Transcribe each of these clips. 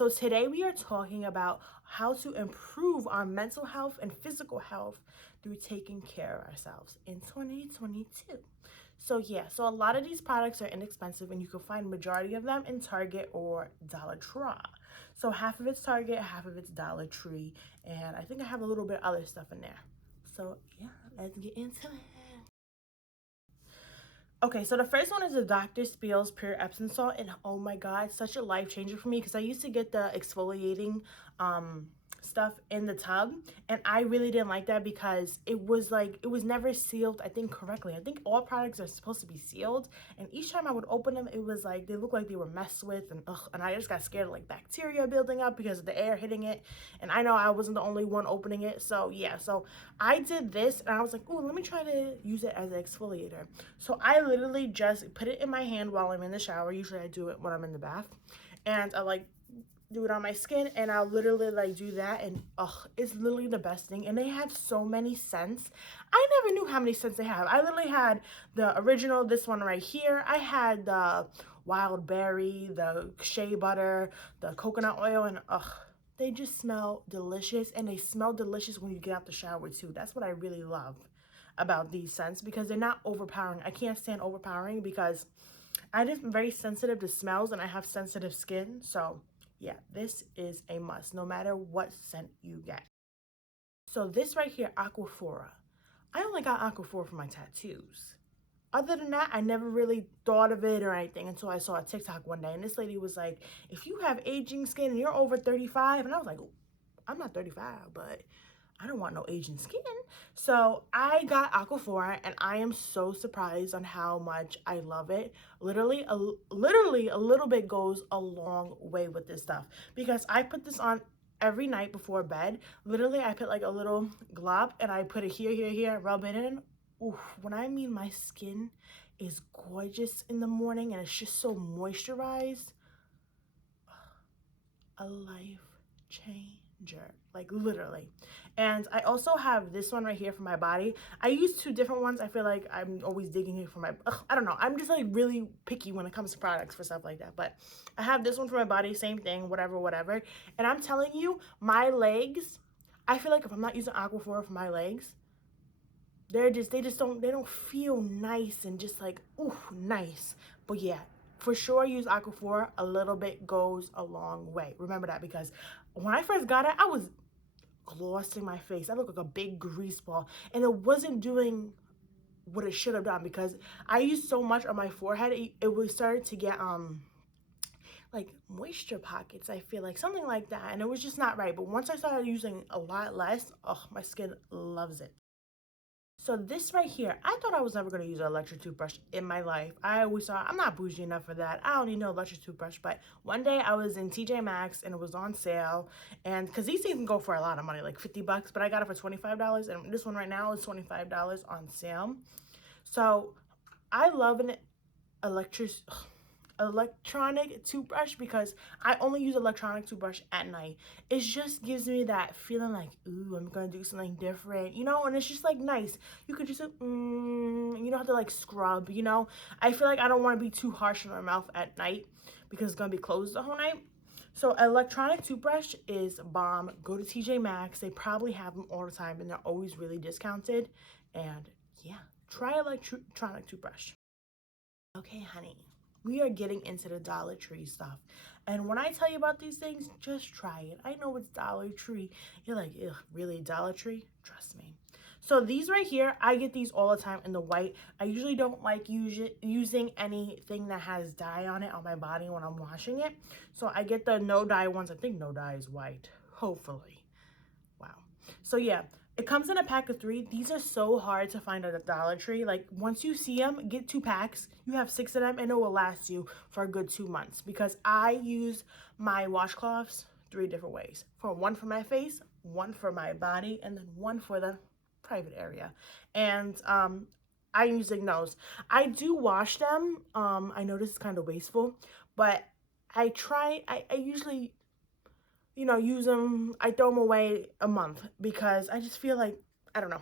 So today we are talking about how to improve our mental health and physical health through taking care of ourselves in 2022. So a lot of these products are inexpensive and you can find majority of them in Target or Dollar Tree. So half of it's Target, half of it's Dollar Tree, and I think I have a little bit of other stuff in there. So yeah, let's get into it. Okay, so the first one is the Dr. Spiel's Pure Epsom Salt, and oh my god, it's such a life changer for me because I used to get the exfoliating stuff in the tub, and I really didn't like that because it was never sealed, I think, correctly. I think all products are supposed to be sealed, and each time I would open them, it was like they looked like they were messed with, and I just got scared of like bacteria building up because of the air hitting it, and I know I wasn't the only one opening it. So I did this, and I was like, oh, let me try to use it as an exfoliator. So I literally just put it in my hand while I'm in the shower. Usually I do it when I'm in the bath, and I like do it on my skin, and I'll literally like do that, and it's literally the best thing. And they have so many scents. I never knew how many scents they have. I literally had the original, this one right here. I had the wild berry, the shea butter, the coconut oil, and they just smell delicious, and they smell delicious when you get out the shower too. That's what I really love about these scents, because they're not overpowering. I can't stand overpowering because I just am very sensitive to smells, and I have sensitive skin. So yeah, this is a must no matter what scent you get. So this right here, Aquaphor. I only got Aquaphor for my tattoos. Other than that, I never really thought of it or anything until I saw a TikTok one day, and this lady was like, if you have aging skin and you're over 35, and I was like, I'm not 35, but I don't want no Asian skin. So I got Aquaphor, and I am so surprised on how much I love it. Literally a little bit goes a long way with this stuff, because I put this on every night before bed. Literally, I put like a little glob, and I put it here, rub it in. Oof, when I mean my skin is gorgeous in the morning and it's just so moisturized, a life changer, like literally. And I also have this one right here for my body. I use two different ones. I feel like I'm always digging it for my, I don't know, I'm just like really picky when it comes to products for stuff like that. But I have this one for my body, same thing, whatever. And I'm telling you, my legs, I feel like if I'm not using Aquaphor for my legs, they don't feel nice and just like, ooh, nice. But yeah, for sure use Aquaphor. A little bit goes a long way. Remember that, because when I first got it, I was glossing my face. I looked like a big grease ball, and it wasn't doing what it should have done, because I used so much on my forehead, it was starting to get like moisture pockets, I feel like, something like that, and it was just not right. But once I started using a lot less, my skin loves it. So this right here, I thought I was never going to use an electric toothbrush in my life. I always thought, I'm not bougie enough for that. I don't need no electric toothbrush. But one day I was in TJ Maxx and it was on sale. And because these things can go for a lot of money, like 50 bucks, but I got it for $25. And this one right now is $25 on sale. So I love an electronic toothbrush, because I only use electronic toothbrush at night. It just gives me that feeling like, ooh, I'm gonna do something different, you know. And it's just like nice. You could just you don't have to like scrub, you know. I feel like I don't want to be too harsh on my mouth at night because it's gonna be closed the whole night. So electronic toothbrush is bomb. Go to TJ Maxx. They probably have them all the time, and they're always really discounted. And yeah, try electronic toothbrush. Okay, honey, we are getting into the Dollar Tree stuff. And when I tell you about these things, just try it. I know it's Dollar Tree. You're like, ugh, really, Dollar Tree? Trust me. So these right here, I get these all the time in the white. I usually don't like using anything that has dye on it on my body when I'm washing it. So I get the no dye ones. I think no dye is white, hopefully. Wow. So yeah, it comes in a pack of 3. These are so hard to find at a Dollar Tree. Like, once you see them, get 2 packs. You have 6 of them, and it will last you for a good 2 months, because I use my washcloths 3 different ways. One for my face, one for my body, and then one for the private area. And I'm using those. I do wash them. I know this is kind of wasteful, but I usually, you know, use them. I throw them away a month because I just feel like, I don't know.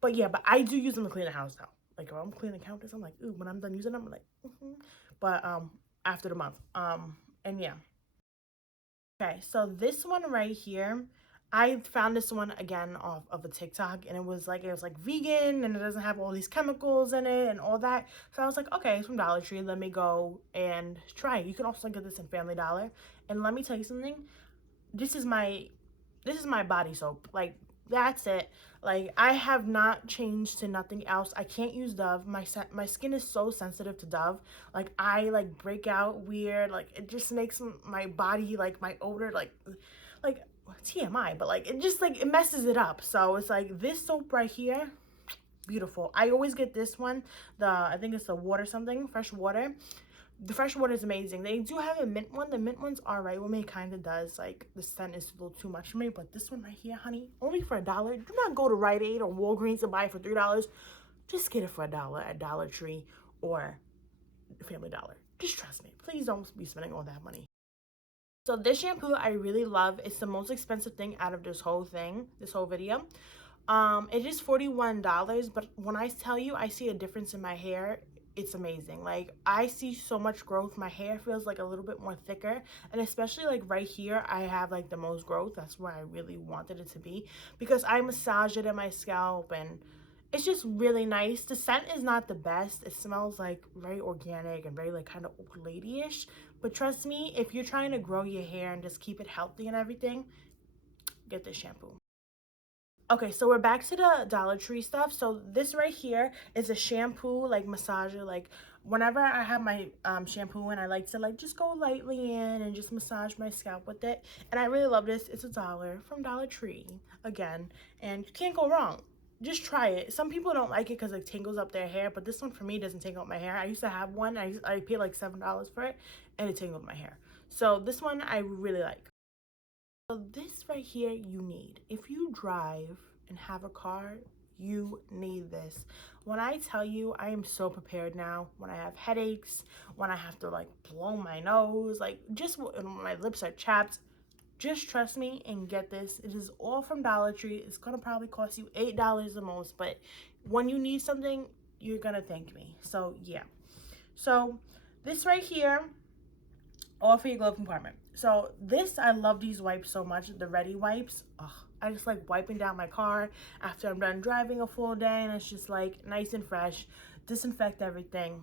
But yeah, but I do use them to clean the house though. Like, if I'm cleaning the counters, I'm like, ooh, when I'm done using them, I'm like, but after the month. And yeah. Okay, so this one right here, I found this one again off of a TikTok, and it was like vegan and it doesn't have all these chemicals in it and all that. So I was like, okay, it's from Dollar Tree. Let me go and try it. You can also get this in Family Dollar. And let me tell you something. This is my this is my body soap. Like, that's it. Like, I have not changed to nothing else. I can't use Dove. My skin is so sensitive to Dove. Like, I like break out weird. Like, it just makes my body, like my odor, like TMI, but like it just like it messes it up. So it's like this soap right here, beautiful. I always get this one. I think it's the water something, fresh water. The fresh water is amazing. They do have a mint one. The mint one's all right with me. It kind of does. Like, the scent is a little too much for me. But this one right here, honey, only for $1. Do not go to Rite Aid or Walgreens and buy it for $3. Just get it for $1 at Dollar Tree or Family Dollar. Just trust me. Please don't be spending all that money. So this shampoo I really love. It's the most expensive thing out of this whole thing, this whole video. It is $41, but when I tell you I see a difference in my hair, it's amazing. Like, I see so much growth. My hair feels like a little bit more thicker, and especially like right here, I have like the most growth. That's where I really wanted it to be because I massage it in my scalp, and it's just really nice. The scent is not the best. It smells like very organic and very like kind of old lady-ish. But trust me, if you're trying to grow your hair and just keep it healthy and everything, get this shampoo. Okay, so we're back to the Dollar Tree stuff. So this right here is a shampoo, like massager. Like, whenever I have my shampoo and I like to like just go lightly in and just massage my scalp with it. And I really love this. It's $1 from Dollar Tree again, and you can't go wrong. Just try it. Some people don't like it because it tangles up their hair, but this one for me doesn't tangle up my hair. I used to have one. I paid like $7 for it, and it tangled my hair. So this one I really like. So this right here you need. If you drive and have a car, you need this. When I tell you, I am so prepared now. When I have headaches, when I have to like blow my nose, like just when my lips are chapped, just trust me and get this. It is all from Dollar Tree. It's gonna probably cost you $8 the most, but when you need something, you're gonna thank me. So yeah. So this right here, all for your glove compartment. So this, I love these wipes so much, the Ready wipes. Ugh, I just like wiping down my car after I'm done driving a full day, and it's just like nice and fresh, disinfect everything.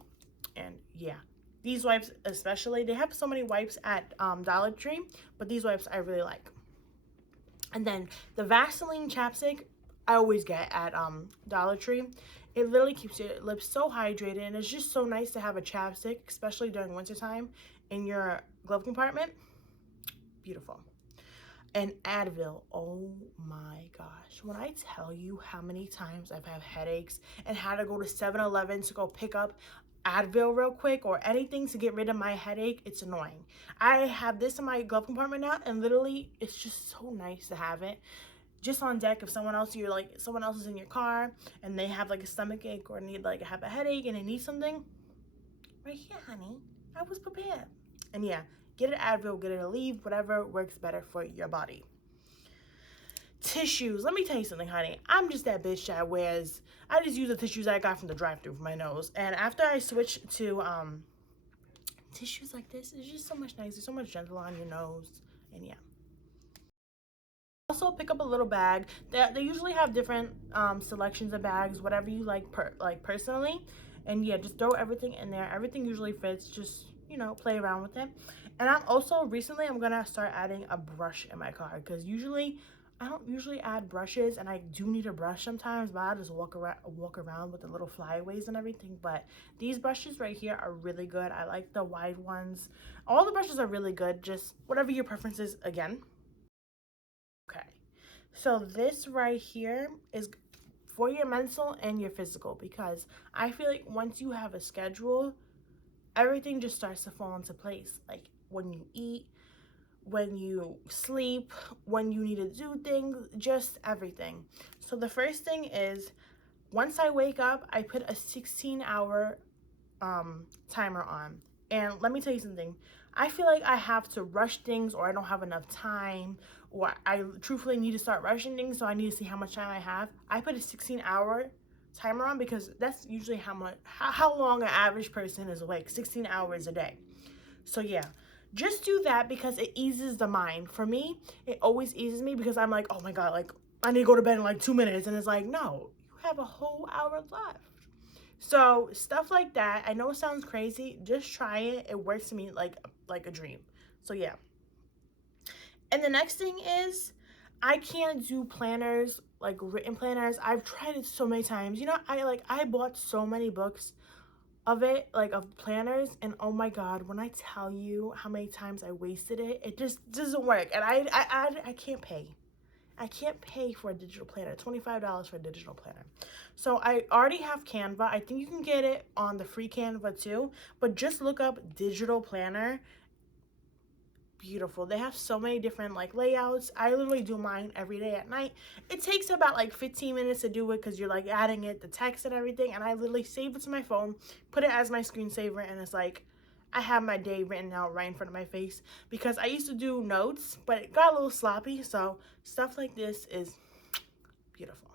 And yeah, these wipes especially, they have so many wipes at Dollar Tree, but these wipes I really like. And then the Vaseline Chapstick I always get at Dollar Tree. It literally keeps your lips so hydrated, and it's just so nice to have a chapstick, especially during wintertime, in your glove compartment. Beautiful. And Advil, oh my gosh. When I tell you how many times I've had headaches and had to go to 7-Eleven to go pick up Advil real quick or anything to get rid of my headache, it's annoying. I have this in my glove compartment now, and literally it's just so nice to have it just on deck. If someone else is in your car and they have like a stomach ache or have a headache and they need something, right here, honey, I was prepared. And yeah, get an Advil, get it a Aleve, whatever works better for your body. Tissues. Let me tell you something, honey. I'm just that bitch that I just use the tissues I got from the drive-thru for my nose. And after I switched to tissues like this, it's just so much nicer, so much gentler on your nose. And yeah. Also pick up a little bag. They usually have different selections of bags, whatever you like personally. And yeah, just throw everything in there. Everything usually fits. Just, play around with it. And I'm gonna start adding a brush in my car, because I don't usually add brushes, and I do need a brush sometimes, but I just walk around with the little flyaways and everything. But these brushes right here are really good. I like the wide ones. All the brushes are really good. Just whatever your preference is, again. Okay, so this right here is for your mental and your physical, because I feel like once you have a schedule, everything just starts to fall into place. Like when you eat, when you sleep, when you need to do things, just everything. So the first thing is, once I wake up, I put a 16-hour timer on. And let me tell you something. I feel like I have to rush things, or I don't have enough time, or I truthfully need to start rushing things, so I need to see how much time I have. I put a 16-hour timer on because that's usually how long an average person is awake, 16 hours a day. So yeah, Just do that because it eases the mind. For me, it always eases me because I'm like, oh my God, like I need to go to bed in like 2 minutes. And it's like, no, you have a whole hour left. So stuff like that, I know it sounds crazy. Just try it. It works to me like a dream. So yeah. And the next thing is, I can't do planners, like written planners. I've tried it so many times. You know, I bought so many books of it, like of planners, and oh my God, when I tell you how many times I wasted it, it just doesn't work. And I can't pay. I can't pay for a digital planner, $25 for a digital planner. So I already have Canva. I think you can get it on the free Canva too, but just look up digital planner. Beautiful. They have so many different like layouts. I literally do mine every day at night. It takes about like 15 minutes to do it because you're like adding it, the text and everything, and I literally save it to my phone, put it as my screensaver, and it's like I have my day written out right in front of my face because I used to do notes, but it got a little sloppy. So stuff like this is beautiful.